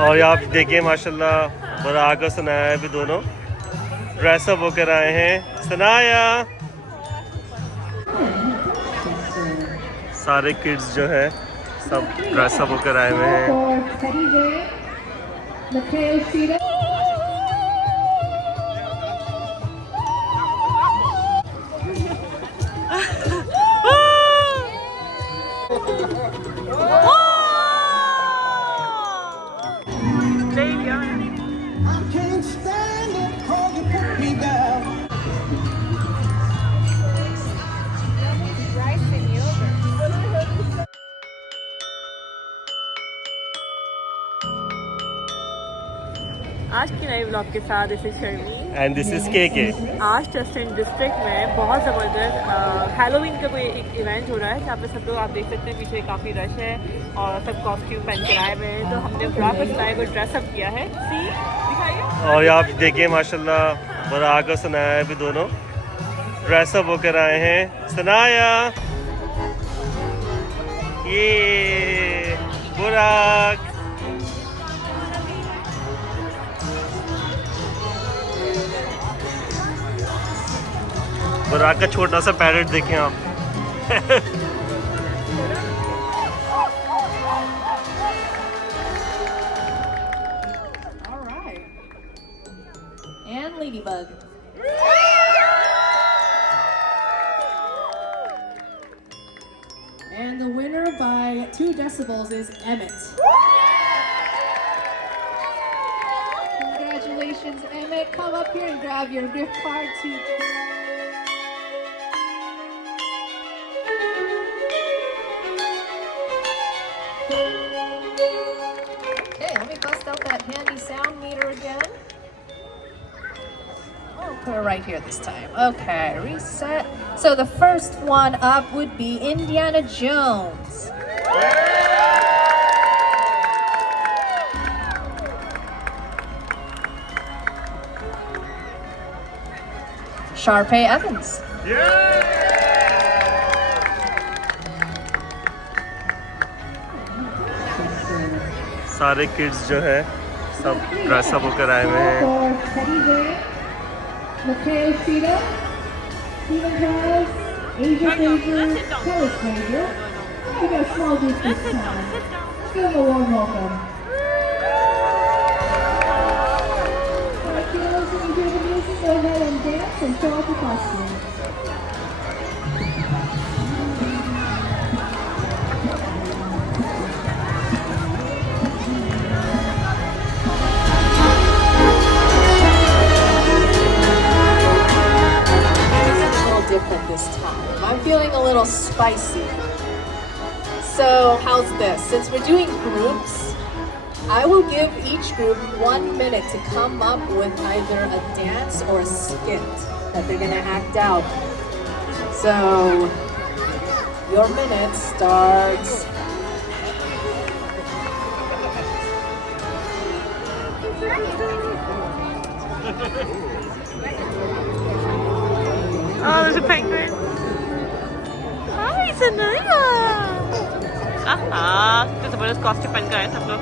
और यहाँ आप देखिए माशाल्लाह बड़ा का सनाया है, अभी दोनों ड्रेसअप होकर आए हैं। सनाया सारे किड्स जो है सब ड्रेसअप होकर आए हुए हैं। आज की नई व्लॉग के साथ this is Sharmi and this is के। आज टस्टिन डिस्ट्रिक्ट में बहुत ज़बरदस्त हैलोवीन का कोई एक इवेंट हो रहा है जहाँ पे सब लोग आप देख सकते हैं पीछे काफ़ी रश है और सब कॉस्ट्यूम पहन कर आए हुए हैं। तो हमने फ्रॉक स्टाइल को ड्रेसअप किया है। सी दिखाइए। और यहाँ आप देखिए माशाल्लाह बड़ा का सनाया है, अभी दोनों ड्रेसअप होकर आए हैं। सनाया ये बुराक बुराक का छोटा सा पैरेट देखें आप। All right. And Ladybug. And the winner by 2 decibels is Emmett. Congratulations, Emmett. Come up here and grab your gift card to... Okay, let me bust out that handy sound meter again. I'll put it right here this time. Okay, reset. So the first one up would be Indiana Jones. Sharpay Evans. सारे kids जो है सब dress up होकर आए हुए हैं। Different this time. I'm feeling a little spicy. So how's this? Since we're doing groups, I will give each group 1 minute to come up with either a dance or a skit that they're gonna act out. So your minute starts Oh, there's a penguin. Hi, Sanaya. तो जबरदस्त costume पहन कर आए सब लोग।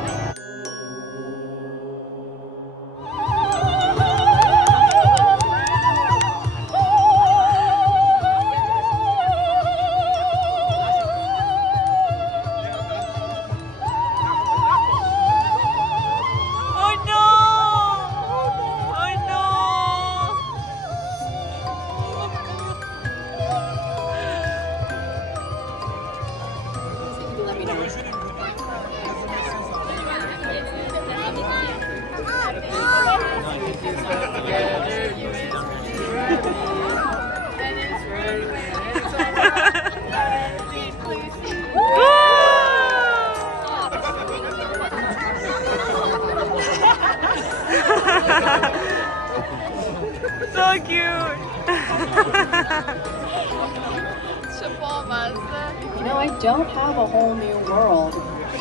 So cute. You know, I don't have a whole new world.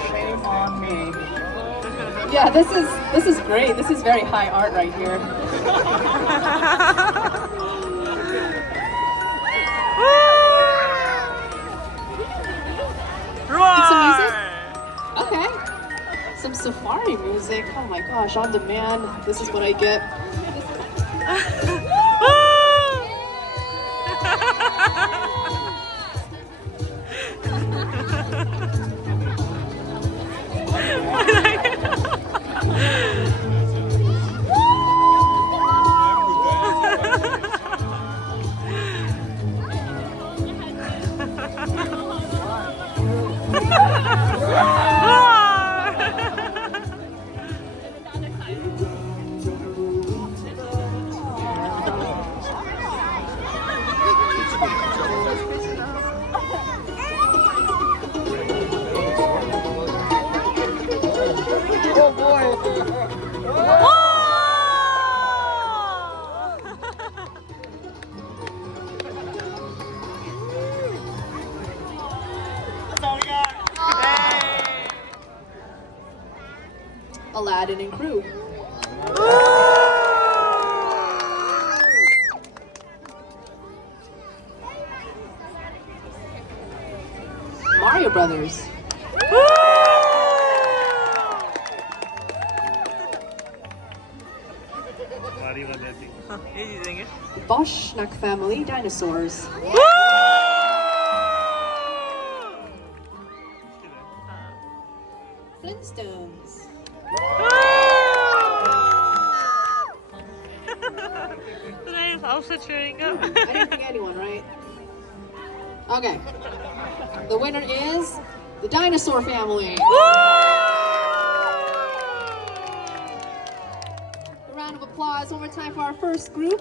Shame on me. Yeah, this is great. This is very high art right here. Some music? Okay. Some safari music. Oh my gosh, on demand. This is what I get. Aladdin and crew. Mario Brothers. Boschnack family dinosaurs. Flintstones. Today is also cheering up. I didn't forget anyone, right? Okay. The winner is the dinosaur family. A round of applause one more time for our first group.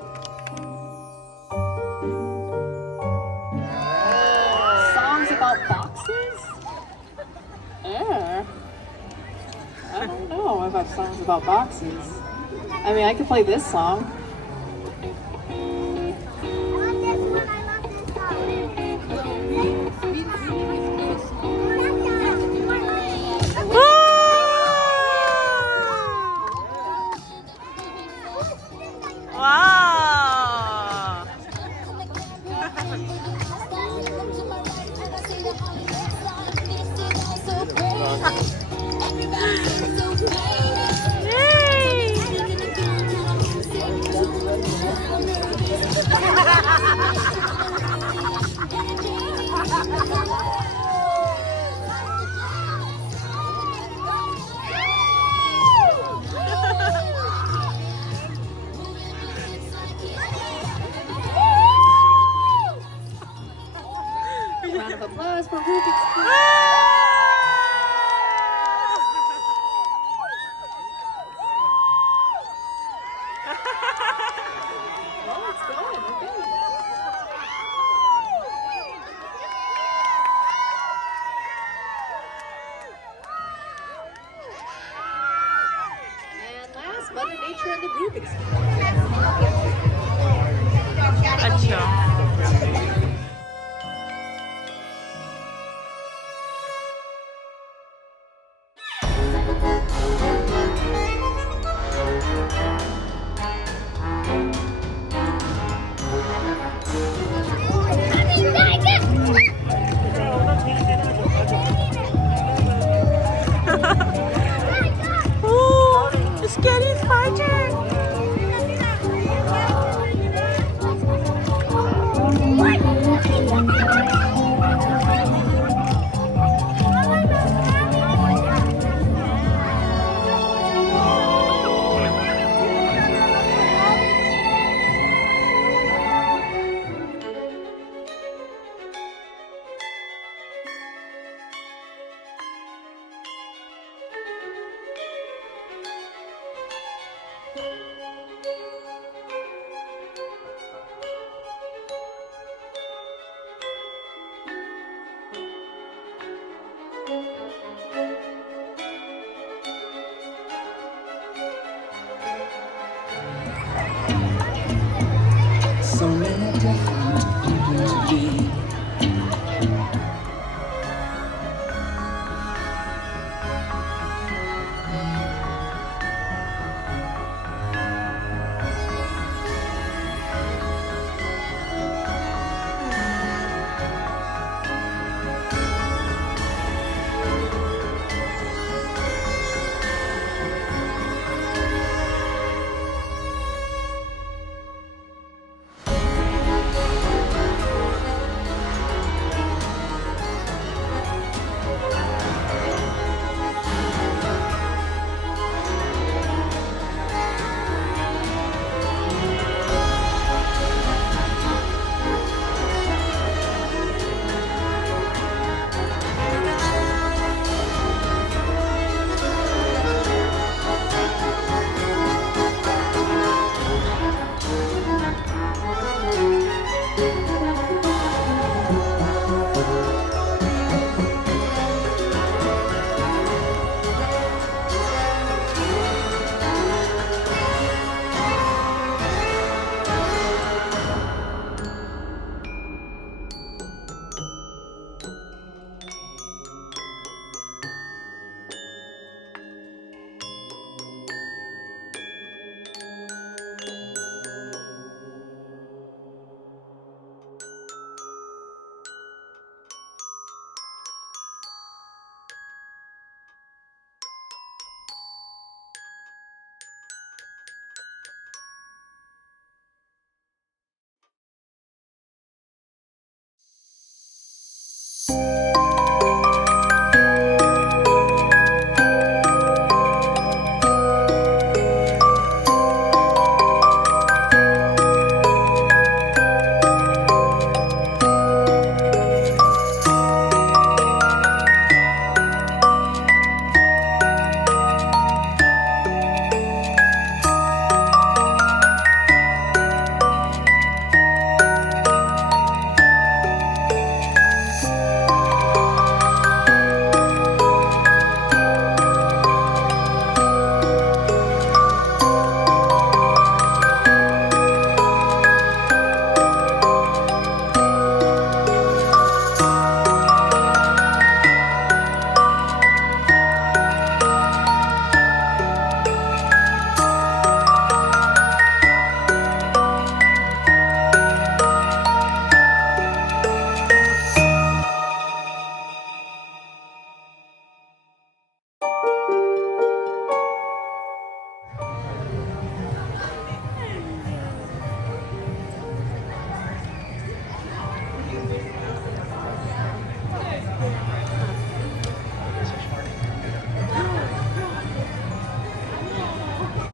Songs about boxes? I don't know about songs about boxes. I mean, I could play this song. Wow! Round of applause for Rubik's Cube. Oh, it's going. Okay. And last, Mother Nature and the Rubik's Cube. अच्छा